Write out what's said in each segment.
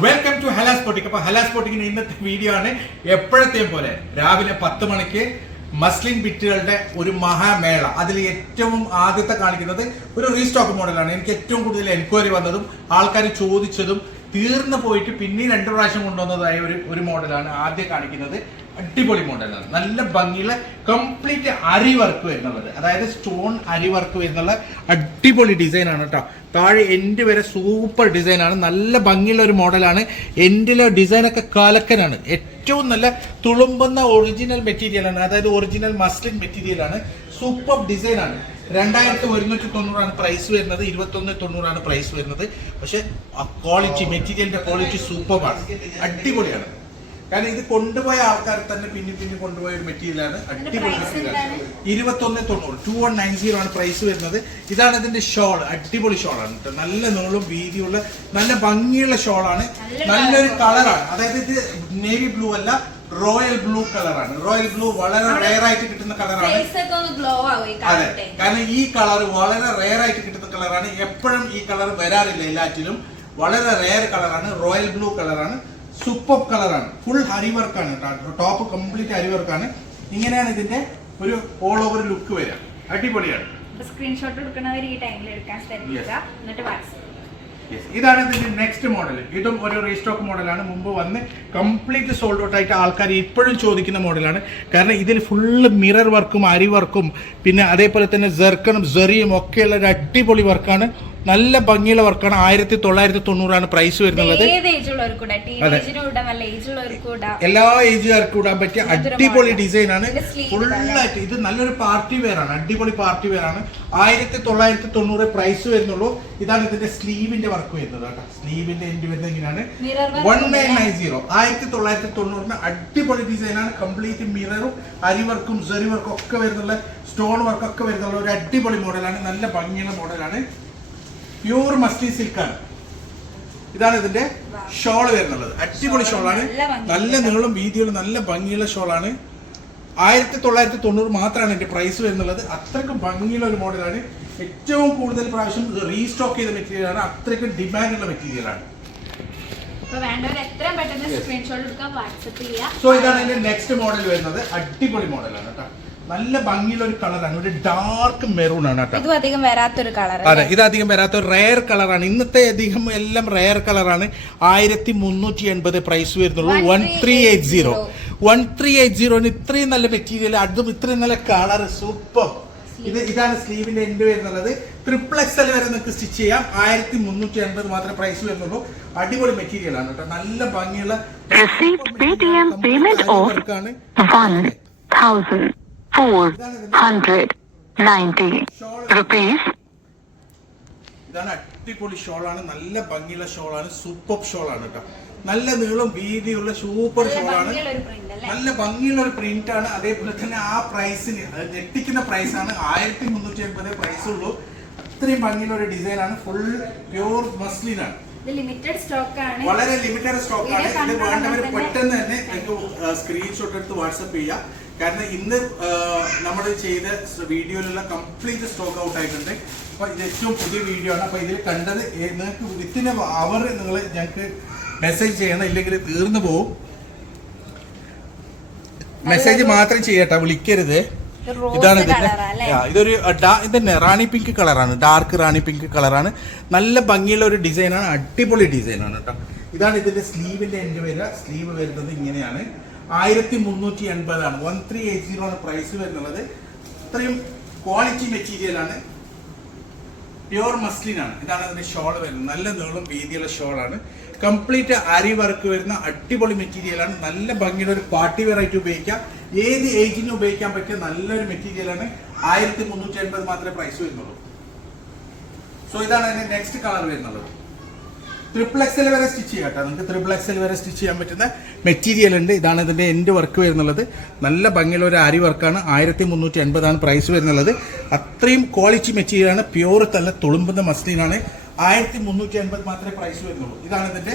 Welcome to Hala സ്പോട്ടിക്. അപ്പൊ ഹലാ സ്പോട്ടിക്കിന്റെ ഇന്നത്തെ video ആണ് എപ്പോഴത്തെയും പോലെ രാവിലെ 10 മണിക്ക് മസ്ലിൻ ബിറ്റുകളുടെ ഒരു മഹാമേള. അതിൽ ഏറ്റവും ആദ്യത്തെ കാണിക്കുന്നത് ഒരു റീസ്റ്റോക്ക് മോഡലാണ്. എനിക്ക് ഏറ്റവും കൂടുതൽ എൻക്വയറി വന്നതും ആൾക്കാർ ചോദിച്ചതും തീർന്നു പോയിട്ട് പിന്നെ 2 പ്രാവശ്യം കൊണ്ടുവന്നതായ ഒരു മോഡലാണ് ആദ്യം കാണിക്കുന്നത്. അടിപൊളി മോഡലാണ്, നല്ല ഭംഗിയുള്ള കംപ്ലീറ്റ് അരി വർക്ക് വരുന്നുള്ളത്, അതായത് സ്റ്റോൺ അരി വർക്ക് വരുന്നുള്ള അടിപൊളി ഡിസൈനാണ് കേട്ടോ. താഴെ എൻഡ് വരെ സൂപ്പർ ഡിസൈനാണ്, നല്ല ഭംഗിയുള്ള ഒരു മോഡലാണ്. എൻഡിലെ ഡിസൈനൊക്കെ കലക്കനാണ്, ഏറ്റവും നല്ല തുളുമ്പുന്ന ഒറിജിനൽ മെറ്റീരിയലാണ്, അതായത് ഒറിജിനൽ മസ്ലിൻ മെറ്റീരിയലാണ്. സൂപ്പർ ഡിസൈനാണ്. 2190 പ്രൈസ് വരുന്നത്, 2190 പ്രൈസ് വരുന്നത്. പക്ഷെ ക്വാളിറ്റി, മെറ്റീരിയലിന്റെ ക്വാളിറ്റി സൂപ്പറാണ്, അടിപൊളിയാണ്. കാരണം ഇത് കൊണ്ടുപോയ ആൾക്കാർ തന്നെ പിന്നെ കൊണ്ടുപോയ ഒരു മെറ്റീരിയലാണ്. അടിപൊളി മെറ്റീരിയലാണ്. 2190 2190 ആണ് പ്രൈസ് വരുന്നത്. ഇതാണ് ഇതിന്റെ ഷോൾ, അടിപൊളി ഷോളാണ് കേട്ടോ. നല്ല നീളം വീതിയുള്ള നല്ല ഭംഗിയുള്ള ഷോളാണ്, നല്ലൊരു കളറാണ്. അതായത് ഇത് നേവി ബ്ലൂ അല്ല, റോയൽ ബ്ലൂ കളറാണ്. റോയൽ ബ്ലൂ വളരെ റെയർ ആയിട്ട് കിട്ടുന്ന കളറാണ്. അതെ, കാരണം ഈ കളർ വളരെ റെയർ ആയിട്ട് കിട്ടുന്ന കളറാണ്. എപ്പോഴും ഈ കളർ വരാറില്ല, എല്ലാറ്റിലും വളരെ റെയർ കളറാണ്. റോയൽ ബ്ലൂ കളറാണ്, സൂപ്പർ കളറാണ്. ഫുൾ ഹരി വർക്കാണ്, ടോപ്പ് കംപ്ലീറ്റ് ഹരി വർക്കാണ്. ഇങ്ങനെയാണ് ഇതിന്റെ ഒരു ഓൾ ഓവർ ലുക്ക് വരിക, അടിപൊളിയാണ്. സ്ക്രീൻഷോട്ട് എടുക്കുന്നവർ ഈ ടൈമിൽ എടുക്കാൻ ശ്രദ്ധിക്കുക, എന്നിട്ട് വാട്സ്ആപ്പ്. ഇതാണ് ഇതിന്റെ നെക്സ്റ്റ് മോഡൽ. ഇതും ഒരു റീസ്റ്റോക്ക് മോഡലാണ്. മുമ്പ് വന്ന് കംപ്ലീറ്റ് സോൾഡ് ഔട്ട് ആയിട്ട് ആൾക്കാർ ഇപ്പോഴും ചോദിക്കുന്ന മോഡലാണ്. കാരണം ഇതിൽ ഫുള്ള് മിറർ വർക്കും അരി വർക്കും പിന്നെ അതേപോലെ തന്നെ ജെർക്കണും ജെറിയും ഒക്കെയുള്ള ഒരു അടിപൊളി വർക്കാണ്, നല്ല ഭംഗിയുള്ള വർക്കാണ്. 1990 പ്രൈസ് വരുന്നത്. എല്ലാ ഏജുകാർക്കും ഇടാൻ പറ്റിയ അടിപൊളി ഡിസൈൻ ആണ്. ഫുള്ളായിട്ട് ഇത് നല്ലൊരു പാർട്ടി വെയർ ആണ്, അടിപൊളി പാർട്ടി വെയർ ആണ്. 1990 പ്രൈസ് വരുന്നുള്ളൂ. ഇതാണ് ഇതിന്റെ സ്ലീവിന്റെ വർക്ക് വരുന്നത് കേട്ടോ. സ്ലീവിന്റെ എൻഡ് വരുന്നത് ഇങ്ങനെയാണ്. 1990 1990 അടിപൊളി ഡിസൈൻ ആണ്. കംപ്ലീറ്റ് മിററും അരി വർക്കും ജെറി വർക്കും ഒക്കെ വരുന്നുള്ള, സ്റ്റോൺ വർക്ക് ഒക്കെ വരുന്നുള്ള ഒരു അടിപൊളി മോഡലാണ്, നല്ല ഭംഗിയുള്ള മോഡലാണ്. പ്യൂർ മസ്ലിൻ സിൽക്കാണ്. ഇതാണ് ഇതിന്റെ ഷോൾ വരുന്നുള്ളത്, അടിപൊളി ഷോളാണ്. നല്ല നീളം വീതിയുള്ള നല്ല ഭംഗിയുള്ള ഷോളാണ്. 1990 മാത്രമാണ് എന്റെ പ്രൈസ് വരുന്നുള്ളത്. അത്രയ്ക്കും ഭംഗിയുള്ള ഒരു മോഡലാണ്. ഏറ്റവും കൂടുതൽ പ്രാവശ്യം റീസ്റ്റോക്ക് ചെയ്ത മെറ്റീരിയലാണ്, അത്രയ്ക്കും ഡിമാൻഡുള്ള മെറ്റീരിയലാണ്. സോ ഇതാണ് എന്റെ നെക്സ്റ്റ് മോഡൽ വരുന്നത്. അടിപൊളി മോഡലാണ് കേട്ടോ, നല്ല ഭംഗിയുള്ള ഒരു കളറാണ്, ഒരു ഡാർക്ക് മെറൂൺ ആണ് കേട്ടോ. ഇത് അധികം വരാത്തൊരു കളർ. അതെ, ഇത് അധികം വരാത്ത ഒരു റെയർ കളറാണ്. ഇന്നത്തെ അധികം എല്ലാം റെയർ കളറാണ്. 1380 പ്രൈസ് വരുന്നുള്ളൂ. 1380 ഇത്രയും നല്ല മെറ്റീരിയൽ, അതും ഇത്രയും നല്ല കളർ, സൂപ്പർ. ഇതാണ് സ്ലീവിന്റെ എൻഡ് വരുന്നത്. XXL വരെ നിങ്ങൾക്ക് സ്റ്റിച്ച് ചെയ്യാം. 1380 മാത്രമേ പ്രൈസ് വരുന്നുള്ളൂ. അടിപൊളി മെറ്റീരിയൽ ആണ് കേട്ടോ, നല്ല ഭംഗിയുള്ള ഇതാണ് അടിപൊളി ഷോളാണ്, നല്ല ഭംഗിയുള്ള ഷോളാണ്, സൂപ്പർ ഷോളാണ് കേട്ടോ. നല്ല നീളം വീതിയുള്ള സൂപ്പർ ഷോളാണ്, നല്ല ഭംഗിയുള്ള ഒരു പ്രിന്റ് ആണ്. അതേപോലെ തന്നെ ആ പ്രൈസിന് ഞെട്ടിക്കുന്ന പ്രൈസാണ്. 1380 പ്രൈസ് ഉള്ളൂ. അത്രയും ഭംഗിയുള്ള ഒരു ഡിസൈൻ ആണ്. ഫുൾ പ്യൂർ മസ്ലിൻ ആണ്, ലിമിറ്റഡ് സ്റ്റോക്ക് ആണ്, വളരെ ലിമിറ്റഡ് സ്റ്റോക്ക് ആണ്. ഇത് വേണ്ടവർ പെട്ടെന്ന് തന്നെ സ്ക്രീൻഷോട്ട് എടുത്ത് വാട്സപ്പ് ചെയ്യാം. കാരണം ഇന്ന് നമ്മൾ ചെയ്ത വീഡിയോയിലുള്ള കംപ്ലീറ്റ് സ്റ്റോക്ക് ഔട്ട് ആയിട്ടുണ്ട്. അപ്പൊ ഇത് ഏറ്റവും പുതിയ വീഡിയോ ആണ്. അപ്പൊ ഇതിൽ കണ്ടത് നിങ്ങൾക്ക് വിത്തിൻ അവർ നിങ്ങൾ ഞങ്ങൾക്ക് മെസ്സേജ് ചെയ്യണം, ഇല്ലെങ്കിൽ തീർന്നു പോകും. മെസ്സേജ് മാത്രം ചെയ്യട്ടെ, വിളിക്കരുത്. ഇതാണ് ഇതിന്റെ റാണി പിങ്ക് കളറാണ്, ഡാർക്ക് റാണി പിങ്ക് കളറാണ്. നല്ല ഭംഗിയുള്ള ഒരു ഡിസൈനാണ്, അടിപൊളി ഡിസൈനാണ് കേട്ടോ. ഇതാണ് ഇതിന്റെ സ്ലീവിന്റെ എൻഡ് വരിക. സ്ലീവ് വരുന്നത് ഇങ്ങനെയാണ്. 1380 ആണ്, 1380 ആണ് പ്രൈസ് വരുന്നത്. അത്രയും ക്വാളിറ്റി മെറ്റീരിയൽ ആണ്, പ്യൂർ മസ്ലിൻ ആണ്. ഇതാണ് അതിന്റെ ഷോൾ വരുന്നത്, നല്ല നീളം വീതിയുള്ള ഷോളാണ്. കംപ്ലീറ്റ് അരി വർക്ക് വരുന്ന അടിപൊളി മെറ്റീരിയൽ ആണ്. നല്ല ഭംഗിയുടെ ഒരു പാർട്ടി വെയർ ആയിട്ട് ഉപയോഗിക്കാം, ഏത് ഏജിനും ഉപയോഗിക്കാൻ പറ്റിയ നല്ലൊരു മെറ്റീരിയൽ ആണ്. 1380 മാത്രമേ പ്രൈസ് വരുന്നുള്ളൂ. സോ ഇതാണ് അതിന്റെ നെക്സ്റ്റ് കളർ വരുന്നത്. XXL വരെ സ്റ്റിച്ച് ചെയ്യാം കേട്ടോ. നിങ്ങൾക്ക് XXL വരെ സ്റ്റിച്ച് ചെയ്യാൻ പറ്റുന്ന മെറ്റീരിയൽ ഉണ്ട്. ഇതാണ് ഇതിന്റെ എൻഡ് വർക്ക് വരുന്നുള്ളത്. നല്ല ഭംഗിയുള്ള ഒരു അരി വർക്കാണ്. 1380 ആണ് പ്രൈസ് വരുന്നുള്ളത്. അത്രയും ക്വാളിറ്റി മെറ്റീരിയൽ ആണ്, പ്യൂർ നല്ല തുളുമ്പുന്ന മസ്ലിനാണ്. 1380 മാത്രമേ പ്രൈസ് വരുന്നുള്ളൂ. ഇതാണ് ഇതിന്റെ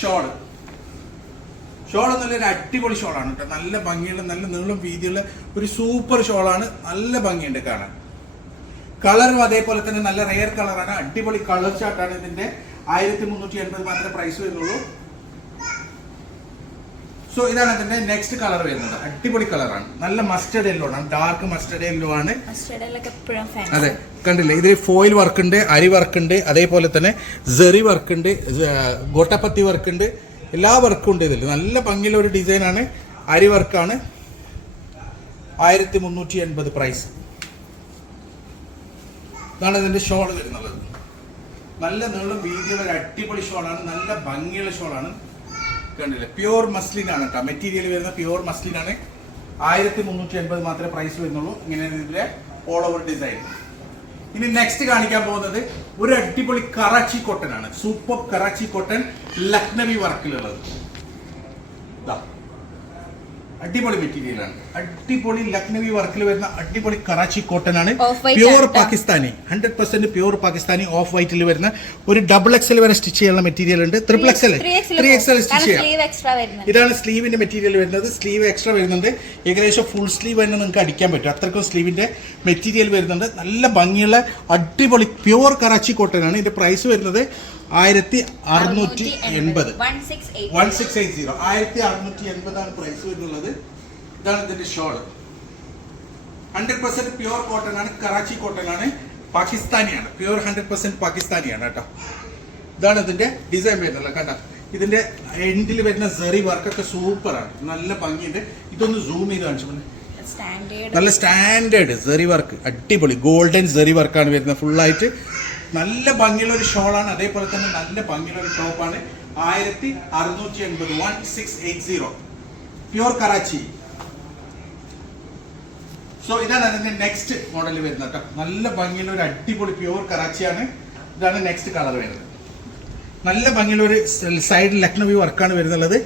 ഷോള്. ഷോൾ നല്ലൊരു അടിപൊളി ഷോളാണ് കേട്ടോ, നല്ല ഭംഗിയുള്ള നല്ല നീളം വീതിയുള്ള ഒരു സൂപ്പർ ഷോളാണ്. നല്ല ഭംഗിയുണ്ട് കാണാൻ. കളറും അതേപോലെ തന്നെ നല്ല റെയർ കളറാണ്, അടിപൊളി കളർ ചാർട്ടാണ് ഇതിന്റെ. 1380 മാത്രമേ പ്രൈസ് വരുന്നുള്ളൂ. സോ ഇതാണ് അതിന്റെ നെക്സ്റ്റ് കളർ വരുന്നത്. അടിപൊളി കളറാണ്, നല്ല മസ്റ്റർഡ് യെല്ലോ ആണ്, ഡാർക്ക് മസ്റ്റർഡ് യെല്ലോ ആണ്. അതെ, കണ്ടില്ലേ, ഇതിൽ ഫോയിൽ വർക്ക് ഉണ്ട്, അരി വർക്ക് ഉണ്ട്, അതേപോലെ തന്നെ സെറി വർക്ക് ഉണ്ട്, ഗോട്ടപ്പത്തി വർക്ക് ഉണ്ട്, എല്ലാ വർക്കും ഉണ്ട് ഇതിൽ. നല്ല ഭംഗിയുള്ള ഒരു ഡിസൈനാണ്, അരി വർക്കാണ്. 1380 പ്രൈസ്. ഇതാണ് ഇതിന്റെ ഷോൾ വരുന്നത്. നല്ല നീളം വീതിയുള്ള ഒരു അടിപൊളി ഷോളാണ്, നല്ല ഭംഗിയുള്ള ഷോളാണ്. കണ്ടില്ലേ, പ്യൂർ മസ്ലിൻ ആണ് കേട്ടോ, മെറ്റീരിയൽ വരുന്ന പ്യൂർ മസ്ലിൻ ആണ്. 1380 മാത്രമേ പ്രൈസ് വരുന്നുള്ളൂ. ഇങ്ങനെയാണ് ഇതിന്റെ ഓൾ ഓവർ ഡിസൈൻ. ഇനി നെക്സ്റ്റ് കാണിക്കാൻ പോകുന്നത് ഒരു അടിപൊളി കറാച്ചി കോട്ടൺ ആണ്. സൂപ്പർ കറാച്ചി കോട്ടൺ ലക്നവി വർക്കിലുള്ളത്. അടിപൊളി മെറ്റീരിയൽ ആണ്, അടിപൊളി ലക്നവി വർക്കിൽ വരുന്ന അടിപൊളി കറാച്ചി കോട്ടൺ ആണ്. Pure Pakistani, 100% pure Pakistani off വൈറ്റിൽ വരുന്ന ഒരു ഡബിൾ എക്സൽ വരെ സ്റ്റിച്ച് ചെയ്യാനുള്ള മെറ്റീരിയൽ ഉണ്ട്. 3XL സ്റ്റിച്ച് ചെയ്യാം. ഇതാണ് സ്ലീവിന്റെ മെറ്റീരിയൽ വരുന്നത്. സ്ലീവ് എക്സ്ട്രാ വരുന്നുണ്ട്. ഏകദേശം ഫുൾ സ്ലീവ് തന്നെ നിങ്ങൾക്ക് അടിക്കാൻ പറ്റും, അത്രക്കും സ്ലീവിന്റെ മെറ്റീരിയൽ വരുന്നുണ്ട്. നല്ല ഭംഗിയുള്ള അടിപൊളി പ്യൂർ കറാച്ചി കോട്ടൺ ആണ്. ഇതിന്റെ പ്രൈസ് വരുന്നത് 1680. 1680 ആണ് പ്രൈസ് വരുന്നുള്ളത്. ഇതാണ് ഇതിന്റെ ഷോൾ. 100% പ്യൂർ കോട്ടൺ ആണ്, കറാച്ചി കോട്ടൺ ആണ്, പാകിസ്ഥാനിയാണ്, പ്യൂർ 100% പാകിസ്ഥാനിയാണ് കേട്ടോ. ഇതാണ് ഇതിന്റെ ഡിസൈൻ വരുന്നത്. കണ്ട, ഇതിന്റെ എൻഡിൽ വരുന്ന സെറി വർക്കൊക്കെ സൂപ്പറാണ്, നല്ല ഭംഗിയുണ്ട്. ഇതൊന്ന് സൂം ചെയ്ത് കാണിച്ചു. നല്ല സ്റ്റാൻഡേർഡ് സെറി വർക്ക്, അടിപൊളി ഗോൾഡൻ സെറി വർക്കാണ് വരുന്നത് ഫുള്ളായിട്ട്. നല്ല ഭംഗിയുള്ള ഒരു ഷോളാണ്, അതേപോലെ തന്നെ നല്ല ഭംഗിയുള്ള ഒരു ടോപ്പാണ്. 1680. 1680 പ്യൂർ കറാച്ചി. സോ ഇതാണ് അതിന്റെ നെക്സ്റ്റ് മോഡൽ വരുന്നത് കേട്ടോ. നല്ല ഭംഗിയുള്ള ഒരു അടിപൊളി പ്യൂർ കറാച്ചിയാണ്. ഇതാണ് നെക്സ്റ്റ് കളർ വരുന്നത്. നല്ല ഭംഗിയുള്ള ഒരു സൈഡ് ലക്നവി വർക്കാണ് വരുന്നുള്ളത്.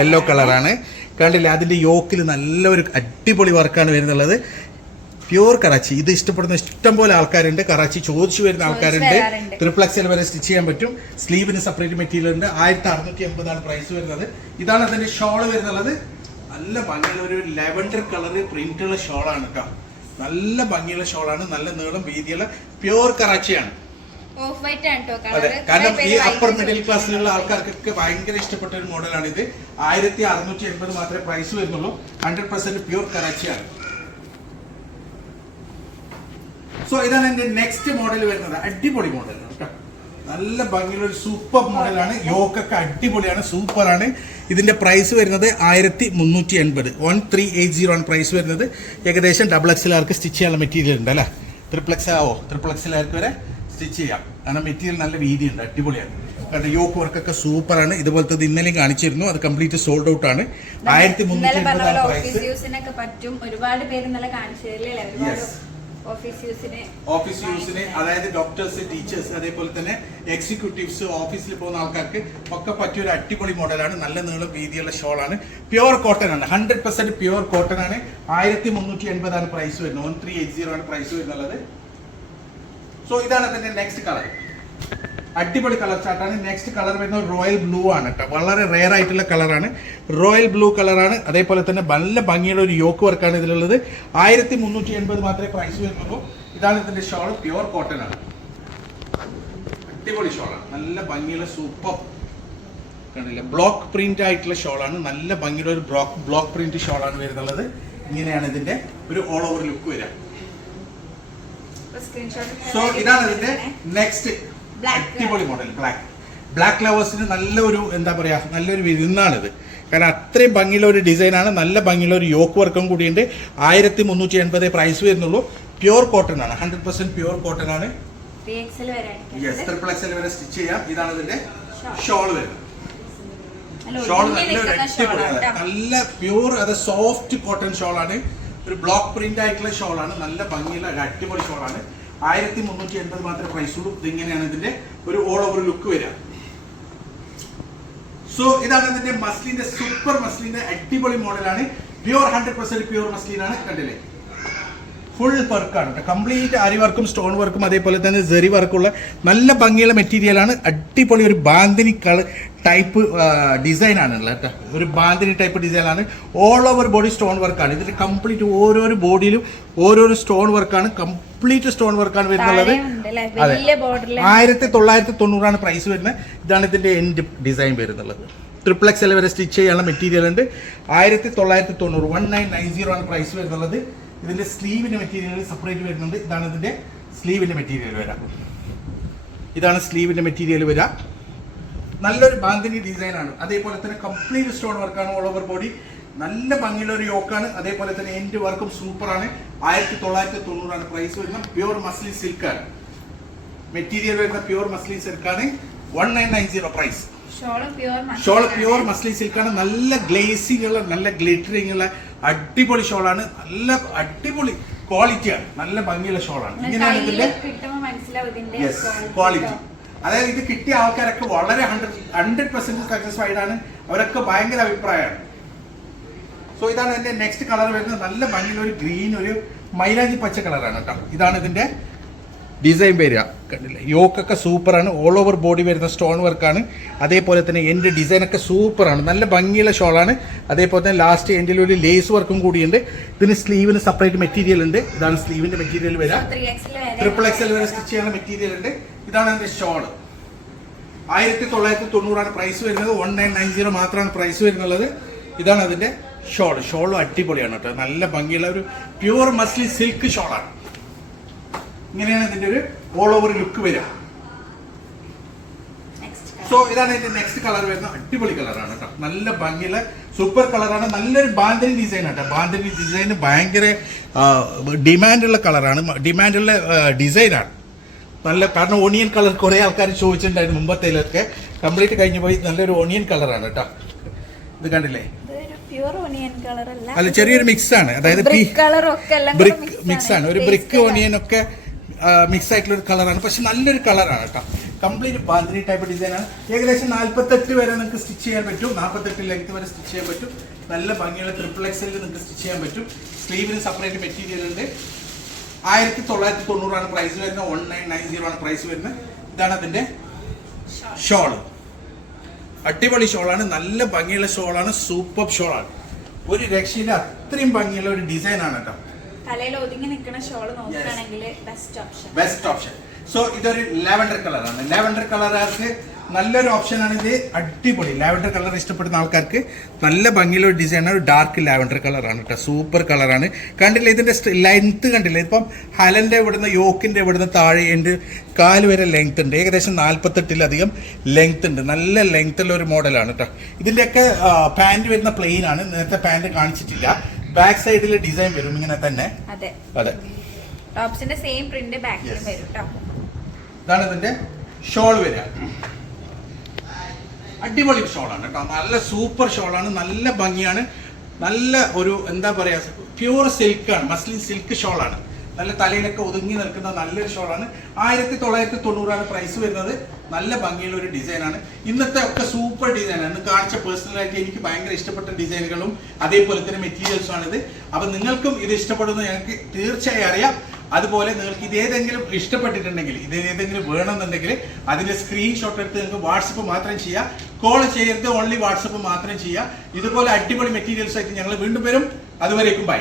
യെല്ലോ കളറാണ്, കണ്ടില്ലേ. അതിന്റെ യോക്കിൽ നല്ലൊരു അടിപൊളി വർക്കാണ് വരുന്നുള്ളത്. പ്യൂർ കറാച്ചി. ഇത് ഇഷ്ടപ്പെടുന്ന ഇഷ്ടം പോലെ ആൾക്കാരുണ്ട്, കറാച്ചി ചോദിച്ചു വരുന്ന ആൾക്കാരുണ്ട്. 3XL വരെ സ്റ്റിച്ച് ചെയ്യാൻ പറ്റും. സ്ലീവിന് സെപ്പറേറ്റ് മെറ്റീരിയൽ ഉണ്ട്. 1680 ആണ് പ്രൈസ് വരുന്നത്. ഇതാണ് അതിന്റെ ഷോൾ വരുന്നുള്ളത്. നല്ല ഭംഗിയുള്ള ഒരു ലെവൻഡർ കളർ പ്രിന്റുള്ള ഷോളാണ് കേട്ടോ. നല്ല ഭംഗിയുള്ള ഷോളാണ്, നല്ല നീളം വീതിയുള്ള പ്യൂർ കറാച്ചിയാണ്. അതെ, കാരണം ഈ അപ്പർ മിഡിൽ ക്ലാസ്സിലുള്ള ആൾക്കാർക്കൊക്കെ ഭയങ്കര ഇഷ്ടപ്പെട്ട ഒരു മോഡലാണ് ഇത്. 1680 മാത്രമേ പ്രൈസ് വരുന്നുള്ളൂ. 100% പ്യൂർ കറാച്ചിയാണ്. സോ ഇതാണ് എന്റെ നെക്സ്റ്റ് മോഡൽ വരുന്നത്. അടിപൊളി മോഡലാണ് കേട്ടോ, നല്ല ഭംഗിയുള്ള ഒരു സൂപ്പർ മോഡലാണ്. യോക്കൊക്കെ അടിപൊളിയാണ്, സൂപ്പറാണ്. ഇതിന്റെ പ്രൈസ് വരുന്നത് 1380. 1380 ആണ് പ്രൈസ് വരുന്നത്. ഏകദേശം XXL ആർക്ക് സ്റ്റിച്ച് ചെയ്യാനുള്ള മെറ്റീരിയൽ ഉണ്ട് അല്ലേ. 3XL ആർക്ക് വരെ സ്റ്റിച്ച് ചെയ്യാം, കാരണം മെറ്റീരിയൽ നല്ല വീതിയുണ്ട്, അടിപൊളിയാണ്. കാരണം യോക്ക് വർക്കൊക്കെ സൂപ്പറാണ്. ഇതുപോലത്തെ ഇന്നലെയും കാണിച്ചിരുന്നു, അത് കംപ്ലീറ്റ് സോൾഡ് ഔട്ട് ആണ്. 1380 പ്രൈസ്. ഒരുപാട് പേര് ഇന്നലെ കാണിച്ചതല്ലേ, ഓഫീസ് യൂസിന്, അതായത് ഡോക്ടേഴ്സ്, ടീച്ചേഴ്സ്, അതേപോലെ തന്നെ എക്സിക്യൂട്ടീവ്സ്, ഓഫീസിൽ പോകുന്ന ആൾക്കാർക്ക് ഒക്കെ പറ്റിയ ഒരു അടിപൊളി മോഡലാണ്. നല്ല നീളം വീതിയുള്ള ഷോളാണ്. പ്യൂർ കോട്ടൺ ആണ്, 100% പ്യൂർ കോട്ടൺ ആണ്. 1380 ആണ് പ്രൈസ് വരുന്നത്. 1380 ആണ് പ്രൈസ് വരുന്നത്. സോ ഇതാണ് അതിന്റെ നെക്സ്റ്റ് കളർ. അടിപൊളി കളർ ചാർട്ടാണ്. നെക്സ്റ്റ് കളർ വരുന്നത് റോയൽ ബ്ലൂ ആണ് കേട്ടോ. വളരെ റെയർ ആയിട്ടുള്ള കളറാണ്, റോയൽ ബ്ലൂ കളറാണ്. അതേപോലെ തന്നെ നല്ല ഭംഗിയുള്ള ഒരു യോക്ക് വർക്കാണ് ഇതിലുള്ളത്. 1380 മാത്രമേ പ്രൈസ് വരുന്നുള്ളൂ. ഇതാണ് ഇതിന്റെ ഷോൾ, പ്യൂർ കോട്ടൺ ആണ്, അടിപൊളി ഷോളാണ്. നല്ല ഭംഗിയുള്ള സൂപ്പർ, കണ്ടില്ലേ, ബ്ലോക്ക് പ്രിന്റ് ആയിട്ടുള്ള ഷോളാണ്. നല്ല ഭംഗിയുള്ള ഒരു ബ്ലോക്ക് പ്രിന്റ് ഷോളാണ് വരുന്നുള്ളത്. ഇങ്ങനെയാണ് ഇതിന്റെ ഒരു ഓൾ ഓവർ ലുക്ക് വരിക. സോ ഇതാണ് ഇതിന്റെ നെക്സ്റ്റ് അടിപൊളി മോഡൽ. ബ്ലാക്ക് ലവേഴ്സിന് നല്ലൊരു എന്താ പറയാ, നല്ലൊരു വിരുന്നാണിത്. കാരണം അത്രയും ഭംഗിയുള്ള ഒരു ഡിസൈനാണ്, നല്ല ഭംഗിയുള്ള ഒരു യോക്ക് വർക്കും കൂടിയുണ്ട്. 1380 പ്രൈസ് വരുന്നുള്ളൂ. പ്യൂർ കോട്ടൺ ആണ്, 100% പ്യൂർ കോട്ടൺ ആണ്. 3XL വരെ സ്റ്റിച്ച് ചെയ്യാം. ഇതാണ് ഇതിന്റെ ഷോൾ വരുന്നത്. ഷോൾ നല്ലൊരു അടിപൊളി, നല്ല പ്യൂർ, അത് സോഫ്റ്റ് കോട്ടൺ ഷോളാണ്. ഒരു ബ്ലോക്ക് പ്രിന്റ് ആയിട്ടുള്ള ഷോളാണ്. നല്ല ഭംഗിയുള്ള ഒരു അടിപൊളി ഷോളാണ്. 1380 മാത്രമേ പ്രൈസ് ഉള്ളൂ. ഇതിങ്ങനെയാണ് ഇതിന്റെ ഒരു ഓൾ ഓവർ ലുക്ക് വരിക. സോ ഇതാണ് ഇതിന്റെ മസ്ലിന്റെ, സൂപ്പർ മസ്ലിന്റെ അടിപൊളി മോഡലാണ്. പ്യൂർ 100% പ്യൂർ മസ്ലിൻ ആണ്. കണ്ടില്ലേ, ഫുൾ വർക്കാണ്, കംപ്ലീറ്റ് അരി വർക്കും സ്റ്റോൺ വർക്കും അതേപോലെ തന്നെ സെറി വർക്കുള്ള നല്ല ഭംഗിയുള്ള മെറ്റീരിയലാണ്. അടിപൊളി ഒരു ബാന്തിനി കളർ ടൈപ്പ് ഡിസൈൻ ആണുള്ളത് കേട്ടോ. ഒരു ബാന്തിനി ടൈപ്പ് ഡിസൈനാണ്. ഓൾ ഓവർ ബോഡി സ്റ്റോൺ വർക്കാണ്. ഇതിൽ കംപ്ലീറ്റ് ഓരോരോ ബോഡിയിലും ഓരോരോ സ്റ്റോൺ വർക്കാണ്. കംപ്ലീറ്റ് സ്റ്റോൺ വർക്കാണ് വരുന്നുള്ളത്. അതെ, 1990 പ്രൈസ് വരുന്നത്. ഇതാണ് ഇതിന്റെ എൻഡ് ഡിസൈൻ വരുന്നുള്ളത്. XXL വരെ സ്റ്റിച്ച് ചെയ്യാനുള്ള മെറ്റീരിയൽ ഉണ്ട്. 1990 1990 ആണ് പ്രൈസ് വരുന്നുള്ളത്. ഇതിന്റെ സ്ലീവിന്റെ മെറ്റീരിയൽ സെപ്പറേറ്റ് വരുന്നുണ്ട്. ഇതാണ് ഇതിന്റെ സ്ലീവിന്റെ മെറ്റീരിയൽ വരാം. ഇതാണ് സ്ലീവിന്റെ മെറ്റീരിയൽ വരാം. നല്ലൊരു ബാന്തിനി ഡിസൈൻ ആണ്. അതേപോലെ തന്നെ കംപ്ലീറ്റ് സ്റ്റോൺ വർക്കാണ്. ഓൾ ഓവർ ബോഡി നല്ല ഭംഗിയുള്ള ഒരു യോക്കാണ്. അതേപോലെ തന്നെ എൻഡ് വർക്കും സൂപ്പറാണ്. 1990 ആണ് പ്രൈസ് വരുന്നത്. പ്യൂർ മസ്ലിൻ സിൽക്കാണ് മെറ്റീരിയൽ വരുന്ന. പ്യൂർ മസ്ലിൻ സിൽക്കാണ്. 1990 പ്രൈസ്. ഷോള് പ്യൂർ മസ്ലിൻ സിൽക്കാണ്. നല്ല ഗ്ലേസിംഗ് ഉള്ള, നല്ല ഗ്ലിറ്ററിംഗ് ഉള്ള അടിപൊളി ഷോളാണ്. നല്ല അടിപൊളി ക്വാളിറ്റിയാണ്. നല്ല ഭംഗിയുള്ള ഷോളാണ്. ഇങ്ങനെയാണ് ഇതിന്റെ ക്വാളിറ്റി. അതായത് ഇത് കിട്ടിയ ആൾക്കാരൊക്കെ വളരെ 100% സാറ്റിസ്ഫൈഡ് ആണ്. അവരൊക്കെ ഭയങ്കര അഭിപ്രായമാണ്. സോ ഇതാണ് എന്റെ നെക്സ്റ്റ് കളർ വരുന്നത്. നല്ല ഭംഗിയുള്ള ഒരു ഗ്രീൻ, ഒരു മൈലാഞ്ചി പച്ച കളറാണ് കേട്ടോ. ഇതാണ് ഇതിന്റെ ഡിസൈൻ വരിക. കണ്ടില്ലേ, യോക്കൊക്കെ സൂപ്പറാണ്. ഓൾ ഓവർ ബോഡി വരുന്ന സ്റ്റോൺ വർക്കാണ്. അതേപോലെ തന്നെ എൻഡ് ഡിസൈനൊക്കെ സൂപ്പറാണ്. നല്ല ഭംഗിയുള്ള ഷോളാണ്. അതേപോലെ തന്നെ ലാസ്റ്റ് എൻഡിൽ ഒരു ലേസ് വർക്കും കൂടിയുണ്ട്. ഇതിന് സ്ലീവിന് സെപ്പറേറ്റ് മെറ്റീരിയൽ ഉണ്ട്. ഇതാണ് സ്ലീവിന്റെ മെറ്റീരിയൽ വരിക. XXL വരെ സ്റ്റിച്ച് ചെയ്യാനുള്ള മെറ്റീരിയൽ ഉണ്ട്. ഇതാണ് അതിന്റെ ഷോള്. 1990 പ്രൈസ് വരുന്നത്. 1990 മാത്രമാണ് പ്രൈസ് വരുന്നുള്ളത്. ഇതാണ് അതിന്റെ ഷോള്. ഷോളും അടിപൊളിയാണ് കേട്ടോ. നല്ല ഭംഗിയുള്ള ഒരു പ്യൂർ മസ്ലിൻ സിൽക്ക് ഷോളാണ്. ഇങ്ങനെയാണ് ഇതിന്റെ ഒരു ഓൾ ഓവർ ലുക്ക് വരിക. സോ ഇതാണ് ഇതിന്റെ നെക്സ്റ്റ് കളർ വരുന്നത്. അടിപൊളി കളറാണ് കേട്ടോ. നല്ല ഭംഗിയുള്ള സൂപ്പർ കളറാണ്. നല്ലൊരു ബാന്തിനി ഡിസൈൻ ആണ്. ബാന്തിനി ഡിസൈൻ ഭയങ്കര ഡിമാൻഡുള്ള കളറാണ്. ഡിമാൻഡുള്ള ഡിസൈനാണ്. നല്ല, കാരണം ഓണിയൻ കളർ കുറെ ആൾക്കാർ ചോദിച്ചിട്ടുണ്ടായിരുന്നു മുമ്പത്തേലൊക്കെ. കംപ്ലീറ്റ് കഴിഞ്ഞു പോയി. നല്ലൊരു ഓണിയൻ കളറാണ് കേട്ടോ. ഇത് കണ്ടില്ലേ, അല്ല ചെറിയൊരു മിക്സ് ആണ്. അതായത് ബ്രിക്ക് മിക്സ് ആണ്. ഒരു ബ്രിക്ക് ഓണിയൻ ഒക്കെ മിക്സ് ആയിട്ടുള്ള ഒരു കളറാണ്. പക്ഷെ നല്ലൊരു കളറാണ് കേട്ടോ. കംപ്ലീറ്റ് ബാന്തിനി ടൈപ്പ് ഡിസൈൻ ആണ്. ഏകദേശം 48 വരെ നിങ്ങൾക്ക് സ്റ്റിച്ച് ചെയ്യാൻ പറ്റും. 48 ലെങ്ത് വരെ സ്റ്റിച്ച് ചെയ്യാൻ പറ്റും. നല്ല ഭംഗിയുള്ള XXL നിങ്ങൾക്ക് സ്റ്റിച്ച് ചെയ്യാൻ പറ്റും. സ്ലീവിന് സെപ്പറേറ്റ് മെറ്റീരിയൽ ഉണ്ട്. 1990 ആണ് പ്രൈസ് വരുന്നത്. 1990 ആണ് പ്രൈസ് വരുന്നത്. ഇതാണ് അതിന്റെ ഷോള്. അടിപൊളി ഷോളാണ്. നല്ല ഭംഗിയുള്ള ഷോളാണ്. സൂപ്പർ ഷോളാണ്. ഒരു രക്ഷയില്ല. അത്രയും ഭംഗിയുള്ള ഒരു ഡിസൈൻ ആണ് കേട്ടോ. Best option. സോ ഇതൊരു ലാവൻഡർ കളറാണ്. ലാവൻഡർ കളറുകാർക്ക് നല്ലൊരു ഓപ്ഷനാണ് ഇത്. അടിപൊളി ലാവൻഡർ കളർ ഇഷ്ടപ്പെടുന്ന ആൾക്കാർക്ക് നല്ല ഭംഗിയുള്ള ഒരു ഡിസൈനാണ്. ഒരു ഡാർക്ക് ലാവൻഡർ കളറാണ് കേട്ടോ. സൂപ്പർ കളറാണ്. കണ്ടില്ലേ ഇതിന്റെ ലെങ്ത് കണ്ടില്ലേ. ഇപ്പം ഹലന്റെ ഇവിടുന്ന് യോക്കിന്റെ ഇവിടുന്ന് താഴെ എൻ്റെ കാല് വരെ ലെങ്ത് ഉണ്ട്. ഏകദേശം 48 ലെങ്ത് ഉണ്ട്. നല്ല ലെങ്ത്തുള്ള ഒരു മോഡലാണ് കേട്ടോ. ഇതിന്റെയൊക്കെ പാന്റ് വരുന്ന പ്ലെയിൻ ആണ്. നേരത്തെ പാന്റ് കാണിച്ചിട്ടില്ല. ബാക്ക് സൈഡിൽ ഡിസൈൻ വരും ഇങ്ങനെ തന്നെ. അതെ, ടോപ്സിന്റെ സെയിം പ്രിന്റ് ബാക്കിലും വരും ട്ടോ. ഇതാണ് ഇതിന്റെ ഷോൾ വരിക. അടിപൊളി ഷോളാണ് കേട്ടോ. നല്ല സൂപ്പർ ഷോളാണ്. നല്ല ഭംഗിയാണ്. നല്ല ഒരു എന്താ പറയാ, പ്യൂർ സിൽക്കാണ്. മസ്ലിൻ സിൽക്ക് ഷോളാണ്. നല്ല തലയിലൊക്കെ ഒതുങ്ങി നിൽക്കുന്ന നല്ലൊരു ഷോളാണ്. 1990 പ്രൈസ് വരുന്നത്. നല്ല ഭംഗിയുള്ള ഒരു ഡിസൈനാണ്. ഇന്നത്തെ ഒക്കെ സൂപ്പർ ഡിസൈനാണ്. ഇന്ന് കാണിച്ച പേഴ്സണലായിട്ട് എനിക്ക് ഭയങ്കര ഇഷ്ടപ്പെട്ട ഡിസൈനുകളും അതേപോലെ തന്നെ മെറ്റീരിയൽസും ആണിത്. അപ്പം നിങ്ങൾക്കും ഇത് ഇഷ്ടപ്പെടുന്നത് ഞങ്ങൾക്ക് തീർച്ചയായും അറിയാം. അതുപോലെ നിങ്ങൾക്ക് ഇതേതെങ്കിലും ഇഷ്ടപ്പെട്ടിട്ടുണ്ടെങ്കിൽ, ഇതേതെങ്കിലും വേണമെന്നുണ്ടെങ്കിൽ അതിന്റെ സ്ക്രീൻഷോട്ട് എടുത്ത് നിങ്ങൾക്ക് വാട്സപ്പ് മാത്രം ചെയ്യുക. കോൾ ചെയ്യരുത്, ഓൺലി വാട്സപ്പ് മാത്രം ചെയ്യുക. ഇതുപോലെ അടിപൊളി മെറ്റീരിയൽസ് ആയിട്ട് ഞങ്ങൾ വീണ്ടും വരും. അതുവരേക്കും ബൈ.